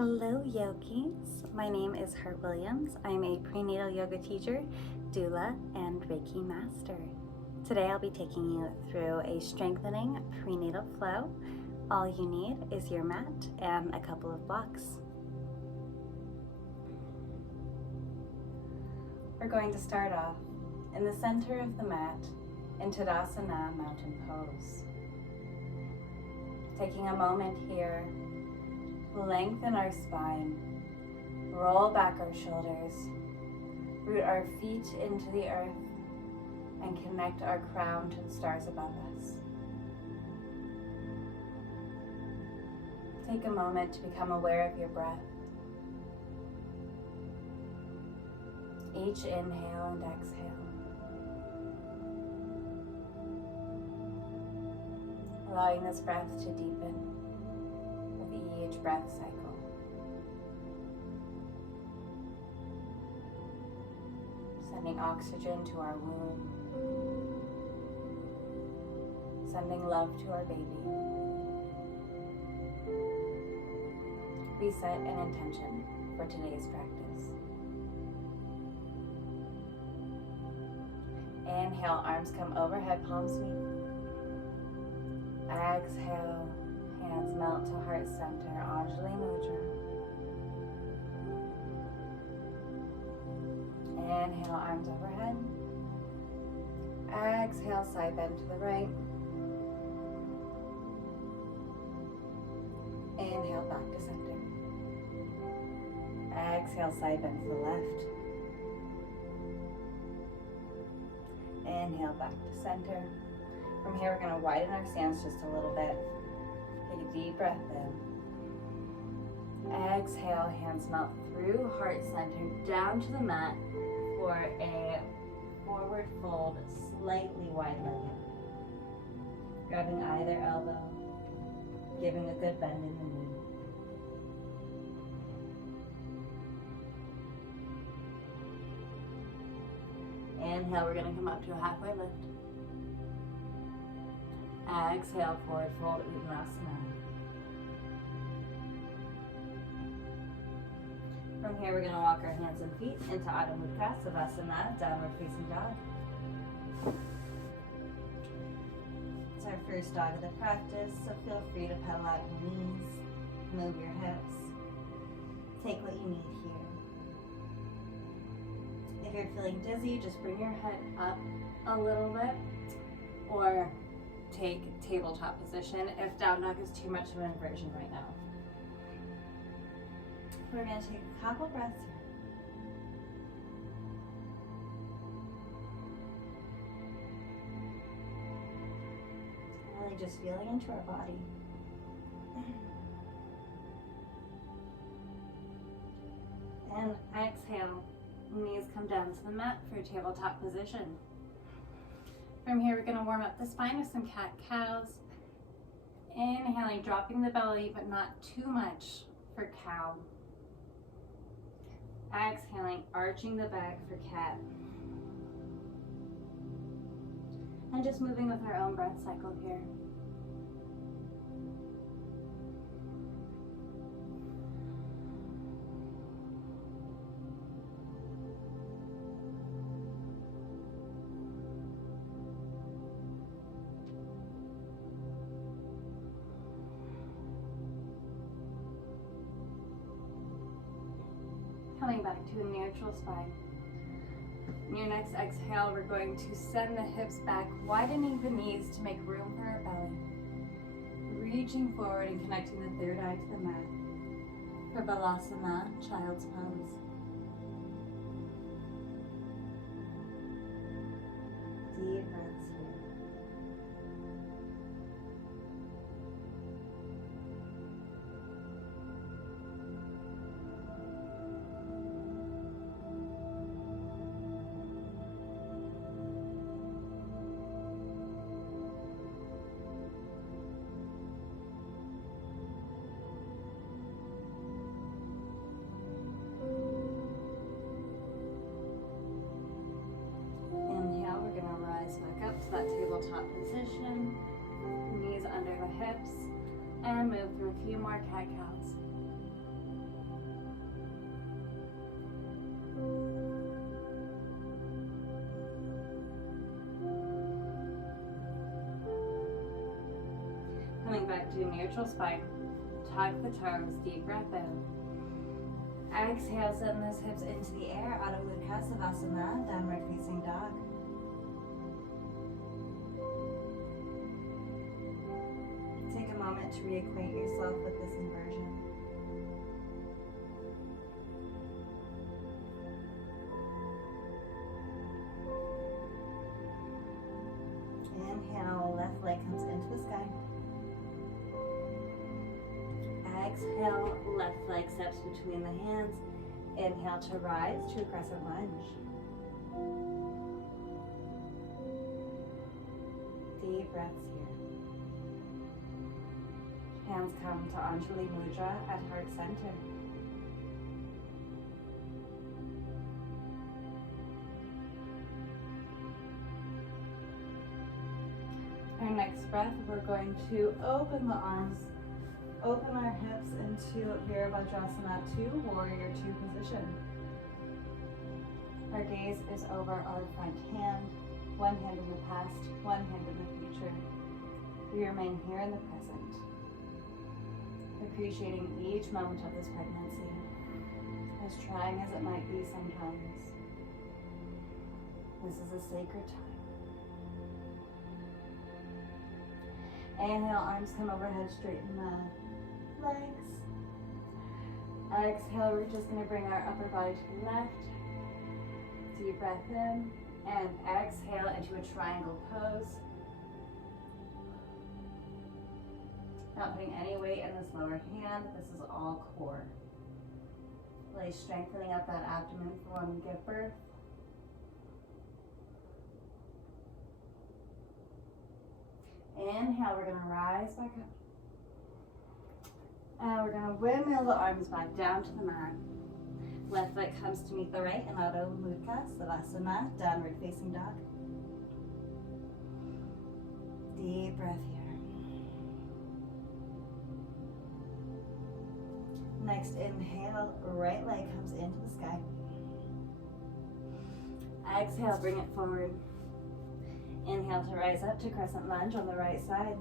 Hello yogis, my name is Hart Williams. I'm a prenatal yoga teacher, doula, and reiki master. Today I'll be taking you through a strengthening prenatal flow. All you need is your mat and a couple of blocks. We're going to start off in the center of the mat in Tadasana mountain pose. Taking a moment here, lengthen our spine, roll back our shoulders, root our feet into the earth, and connect our crown to the stars above us. Take a moment to become aware of your breath. Each inhale and exhale. Allowing this breath to deepen with each breath cycle. Sending oxygen to our womb. Sending love to our baby. We set an intention for today's practice. Inhale, arms come overhead, palms meet. Exhale, hands melt to heart center, Anjali Mudra. Inhale, arms overhead. Exhale, side bend to the right. Inhale, back to center. Exhale, side bend to the left. Inhale, back to center. From here, we're going to widen our stance just a little bit. Take a deep breath in. Exhale, hands melt through heart center down to the mat for a forward fold, slightly wide-legged. Grabbing either elbow, giving a good bend in the knee. Inhale, we're going to come up to a halfway lift. Exhale, forward fold, Uttanasana. From here, we're going to walk our hands and feet into Adho Mukha, Savasana, downward facing dog. It's our first dog of the practice, so feel free to pedal out your knees, move your hips, take what you need here. If you're feeling dizzy, just bring your head up a little bit, or take tabletop position if down dog is too much of an inversion right now. We're going to take a couple breaths here. Really just feeling into our body. And exhale, knees come down to the mat for a tabletop position. From here, we're going to warm up the spine with some cat-cows. Inhaling, dropping the belly, but not too much for cow. Exhaling, arching the back for cat. And just moving with our own breath cycle here. Coming back to a neutral spine. In your next exhale, we're going to send the hips back, widening the knees to make room for our belly. Reaching forward and connecting the third eye to the mat for Balasana, child's pose. Deep breaths here. That tabletop position, knees under the hips, and move through a few more cat-cows. to neutral spine. Tuck the toes, deep breath in. Exhale, send those hips into the air. Adho Mukha Savasana, downward facing dog. Take a moment to reacquaint yourself with this inversion. Inhale, left leg comes into the sky. Exhale, left leg steps between the hands. Inhale to rise to a crescent lunge. Deep breaths here. Hands come to Anjali Mudra at heart center. Our next breath, we're going to open the arms, open our hips into Virabhadrasana 2, Warrior 2 position. Our gaze is over our front hand, one hand in the past, one hand in the future. We remain here in the present, appreciating each moment of this pregnancy, as trying as it might be sometimes. This is a sacred time. Inhale, arms come overhead, straighten the legs. Exhale, we're just going to bring our upper body to the left. Deep breath in, and exhale into a triangle pose. Not putting any weight in this lower hand, this is all core. Really strengthening up that abdomen for when we give birth. Inhale, we're going to rise back up. And we're going to windmill the arms back down to the mat. Left leg comes to meet the right in Adho Mukha Savasana, downward facing dog. Deep breath here. Next inhale, right leg comes into the sky. Exhale, bring it forward. Inhale to rise up to crescent lunge on the right side.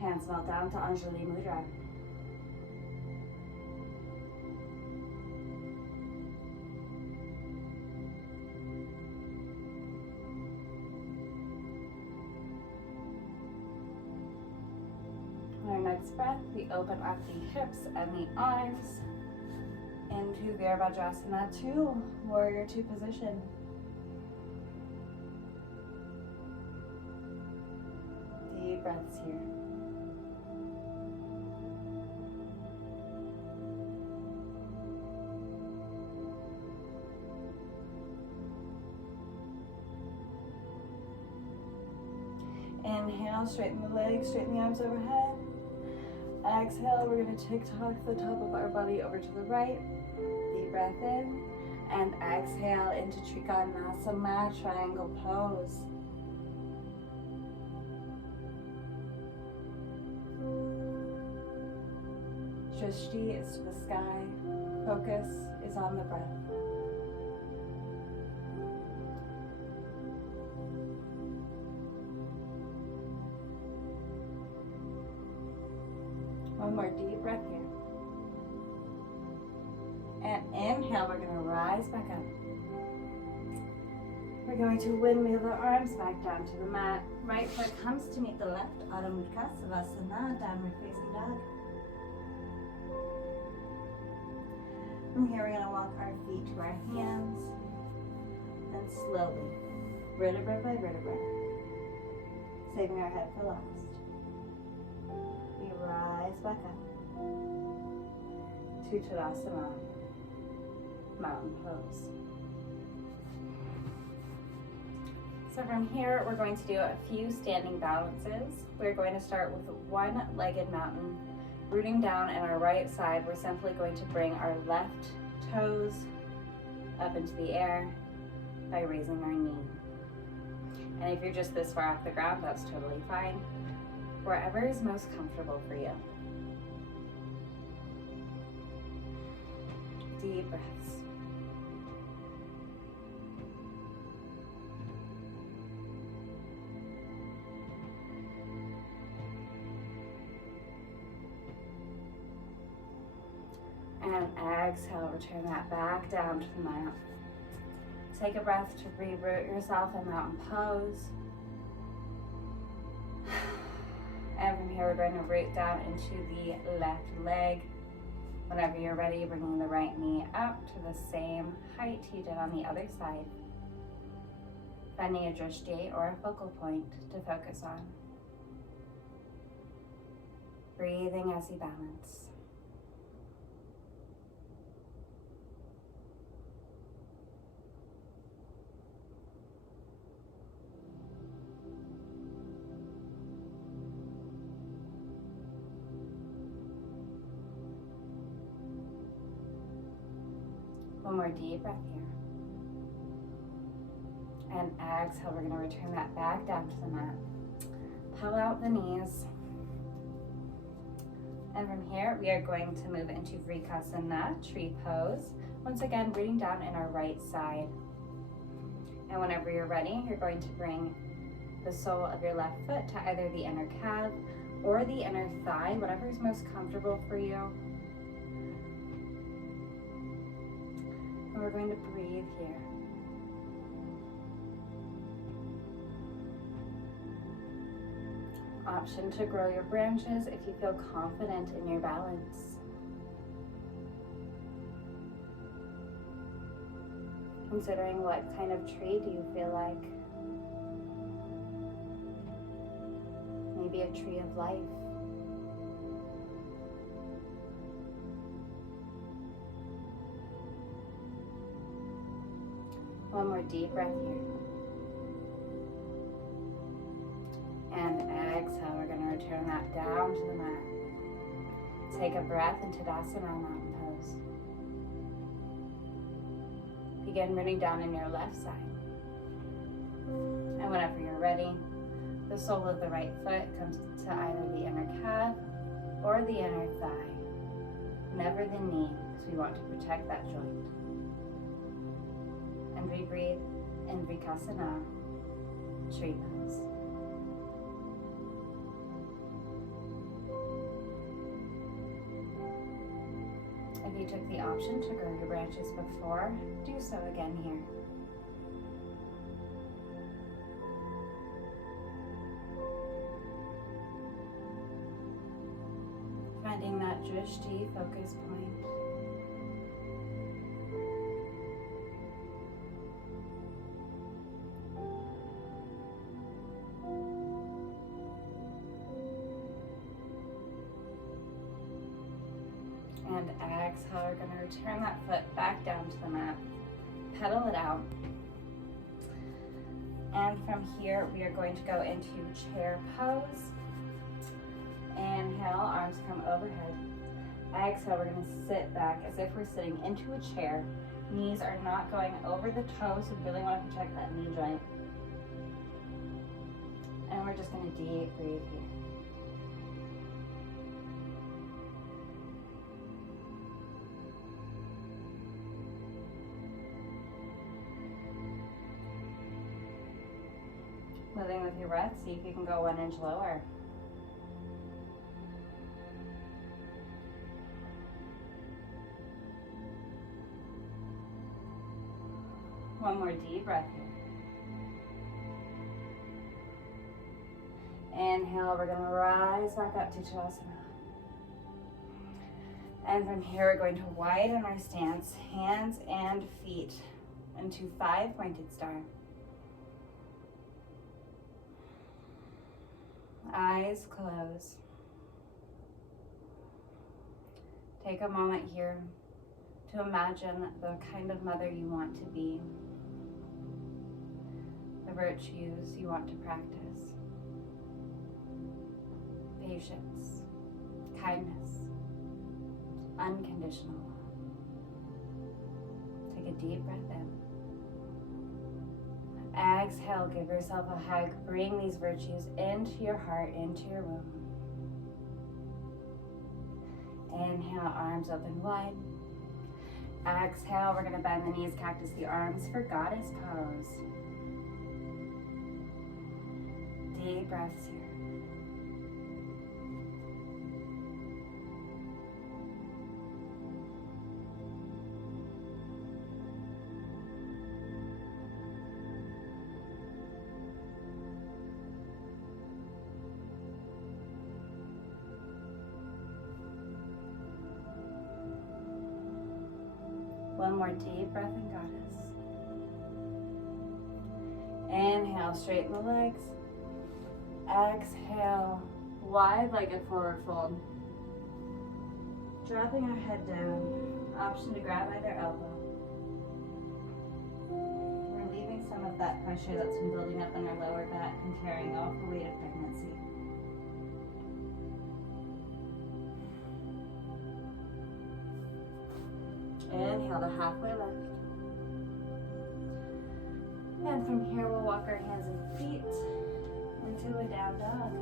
Hands melt down to Anjali Mudra. On our next breath, we open up the hips and the arms into Virabhadrasana 2, Warrior 2 position. Deep breaths here. Inhale, straighten the legs, straighten the arms overhead. Exhale, we're going to tick-tock the top of our body over to the right. Deep breath in. And exhale into Trikonasana, triangle pose. Drishti is to the sky. Focus is on the breath. One more deep breath here. And inhale, we're going to rise back up. We're going to windmill the arms back down to the mat. Right foot comes to meet the left. Adho Mukha Savasana, downward facing dog. From here, we're going to walk our feet to our hands. And slowly, vertebra by vertebra, saving our head for last. We rise back up to Tadasana, mountain pose. So from here, we're going to do a few standing balances. We're going to start with one-legged mountain. Rooting down in our right side, we're simply going to bring our left toes up into the air by raising our knee. And if you're just this far off the ground, that's totally fine. Wherever is most comfortable for you. Deep breaths. exhale, return that back down to the mat. Take a breath to re-root yourself in mountain pose. And from here, we're going to root down into the left leg. Whenever you're ready, bringing the right knee up to the same height you did on the other side. Finding a drishti or a focal point to focus on. Breathing as you balance. One more deep breath here. And exhale, we're going to return that back down to the mat. Pull out the knees. And from here, we are going to move into Vrikasana, tree pose. Once again, rooting down in our right side. And whenever you're ready, you're going to bring the sole of your left foot to either the inner calf or the inner thigh, whatever is most comfortable for you. And we're going to breathe here. Option to grow your branches if you feel confident in your balance. Considering what kind of tree do you feel like? Maybe a tree of life. One more deep breath here. And exhale, we're going to return that down to the mat. Take a breath into Tadasana, mountain pose. Begin rooting down in your left side. And whenever you're ready, the sole of the right foot comes to either the inner calf or the inner thigh. Never the knee, because we want to protect that joint. And rebreathe in Vrikasana, tree pose. If you took the option to grow your branches before, do so again here. Finding that drishti focus point. And exhale, we're going to return that foot back down to the mat. Pedal it out. And from here, we are going to go into chair pose. Inhale, arms come overhead. Exhale, we're going to sit back as if we're sitting into a chair. Knees are not going over the toes, so we really want to protect that knee joint. And we're just going to deep breathe here. Moving with your breath, see if you can go 1 inch lower. One more deep breath here. Inhale, we're going to rise back up to Tadasana. And from here, we're going to widen our stance, hands and feet into 5-pointed star. Eyes closed. Take a moment here to imagine the kind of mother you want to be, the virtues you want to practice, patience, kindness, unconditional love. Take a deep breath in. Exhale, give yourself a hug. Bring these virtues into your heart, into your womb. Inhale, arms open wide. Exhale, we're going to bend the knees, cactus the arms for goddess pose. Deep breaths here. One more deep breath in, Goddess. Inhale, straighten the legs. Exhale, wide-legged forward fold. Dropping our head down. Option to grab either elbow. Relieving some of that pressure that's been building up on our lower back and carrying off the weight of pregnancy. Inhale to halfway lift. And from here we'll walk our hands and feet into a down dog.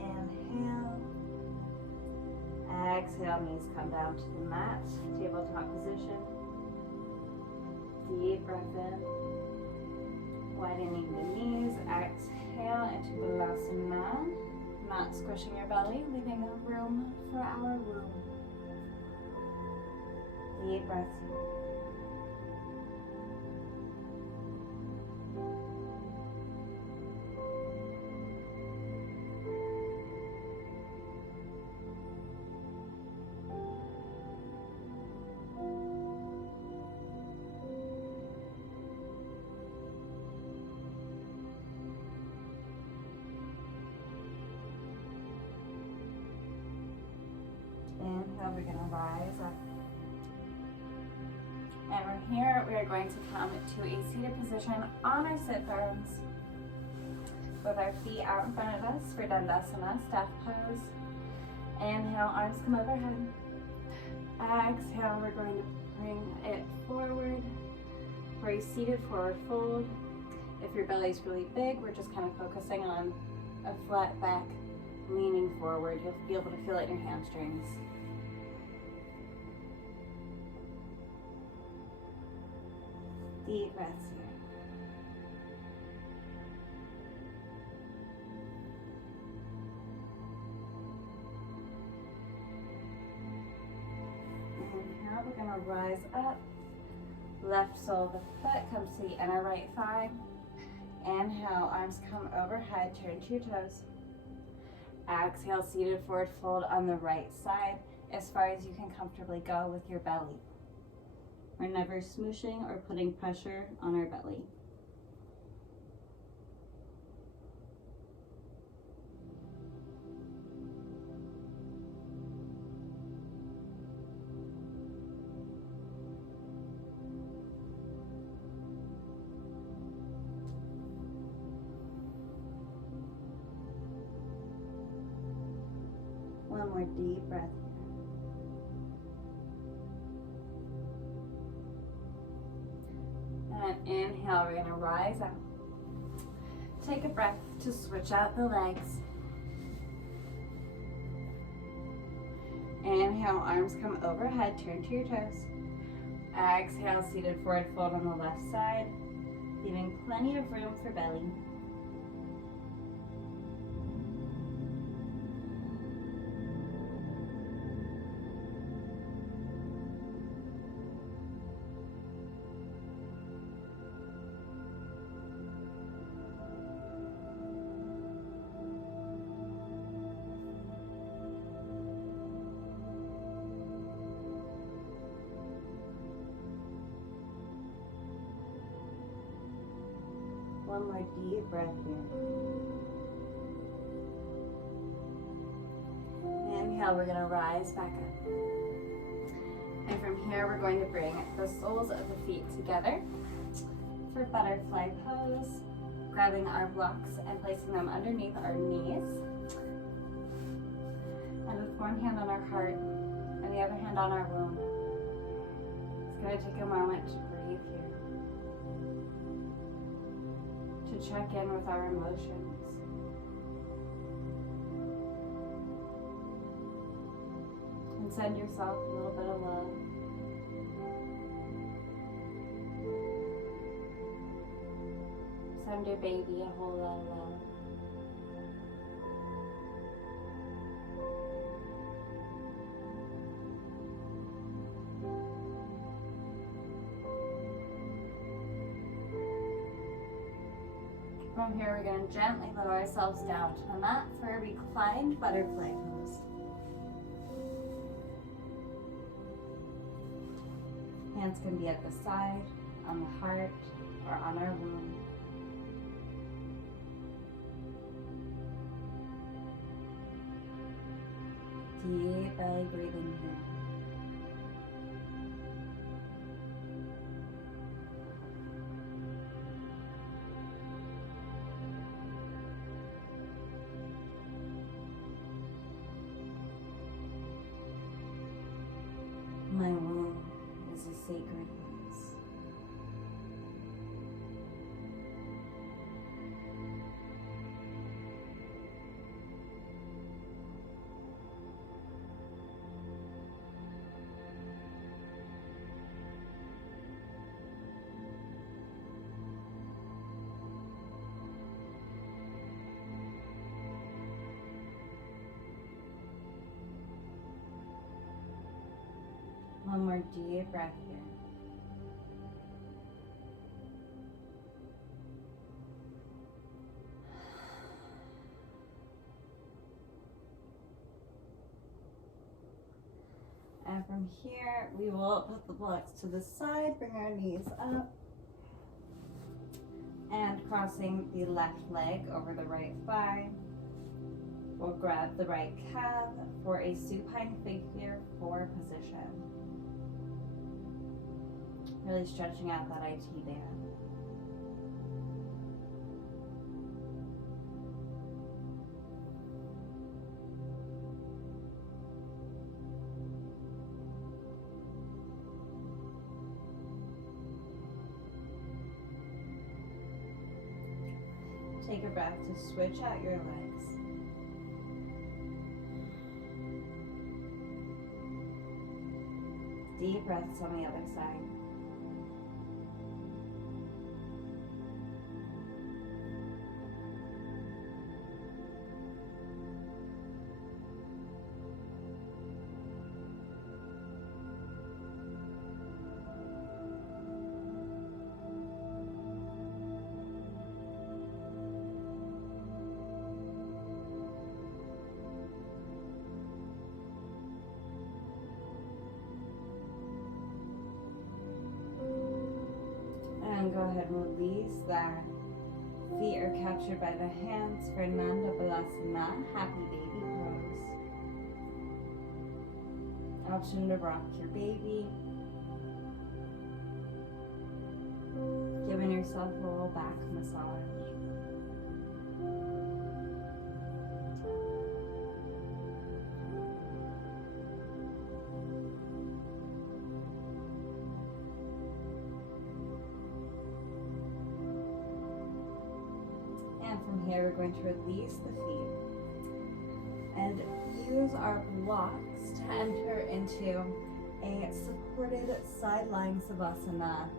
Inhale. Exhale, knees come down to the mat, tabletop position. Deep breath in. Widening the knees. Exhale into Balasana. Not squishing your belly, leaving room for our womb. Deep breaths here. Inhale, we're going to rise up. And from here, we are going to come to a seated position on our sit bones with our feet out in front of us for Dandasana, staff pose. Inhale, arms come overhead. Exhale, we're going to bring it forward for a seated forward fold. If your belly's really big, we're just kind of focusing on a flat back, leaning forward. You'll be able to feel it in your hamstrings. Deep breaths here. Inhale, we're going to rise up. Left sole of the foot comes to the inner right thigh. Inhale, arms come overhead, turn to your toes. Exhale, seated forward fold on the right side as far as you can comfortably go with your belly. We're never smooshing or putting pressure on our belly. One more deep breath. And inhale, we're going to rise up. Take a breath to switch out the legs. Inhale, arms come overhead, turn to your toes. Exhale, seated forward fold on the left side, leaving plenty of room for belly. One more deep breath here. Inhale, we're going to rise back up. And from here, we're going to bring the soles of the feet together for butterfly pose, grabbing our blocks and placing them underneath our knees. And with one hand on our heart and the other hand on our womb, it's going to take a moment to breathe here. To check in with our emotions. And send yourself a little bit of love. Send your baby a whole lot of love. From here, we're going to gently lower ourselves down to the mat for a reclined butterfly pose. Hands can be at the side, on the heart, or on our womb. Deep belly breathing here. My womb is a sacred place. One more deep breath here. And from here, we will put the blocks to the side, bring our knees up, and crossing the left leg over the right thigh. We'll grab the right calf for a supine figure 4 position. Really stretching out that IT band. Take a breath to switch out your legs. Deep breaths on the other side. And go ahead and release that. Feet are captured by the hands for Nanda Balasana, happy baby pose. Option to rock your baby. Giving yourself a little back massage. And from here, we're going to release the feet and use our blocks to enter into a supported side lying savasana.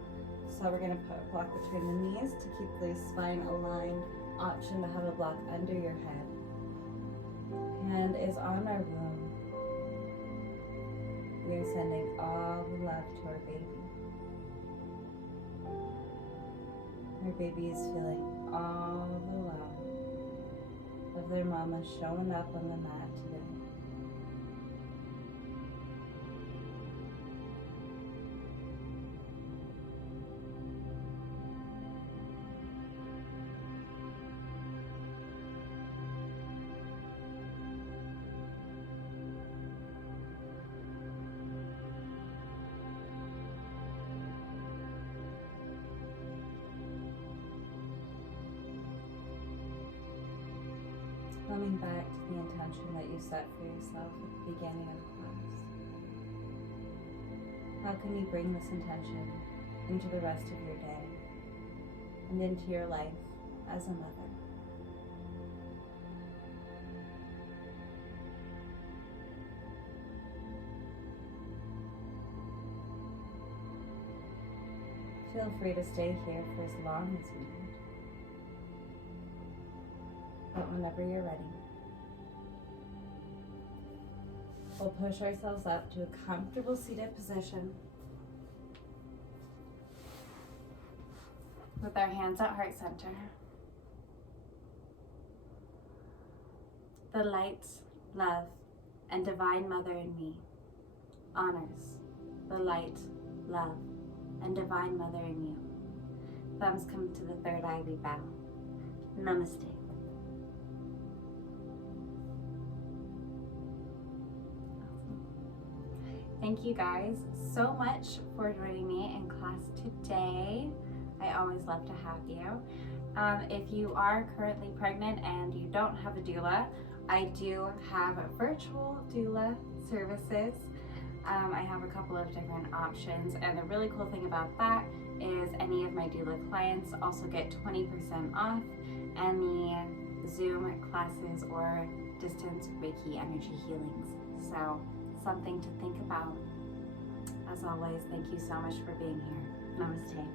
So we're going to put a block between the knees to keep the spine aligned. Option to have a block under your head. Hand is on our womb. We are sending all the love to our baby. Our baby is feeling all the love of their mama showing up on the mat today. Coming back to the intention that you set for yourself at the beginning of class. How can you bring this intention into the rest of your day and into your life as a mother? Feel free to stay here for as long as you need. But whenever you're ready, we'll push ourselves up to a comfortable seated position with our hands at heart center. The light, love, and divine mother in me honors the light, love, and Divine Mother in you. Thumbs come to the third eye, we bow. Namaste. Thank you guys so much for joining me in class today. I always love to have you. If you are currently pregnant and you don't have a doula, I do have virtual doula services. I have a couple of different options, and the really cool thing about that is any of my doula clients also get 20% off any Zoom classes or distance Reiki energy healings. So something to think about. As always, thank you so much for being here. Namaste.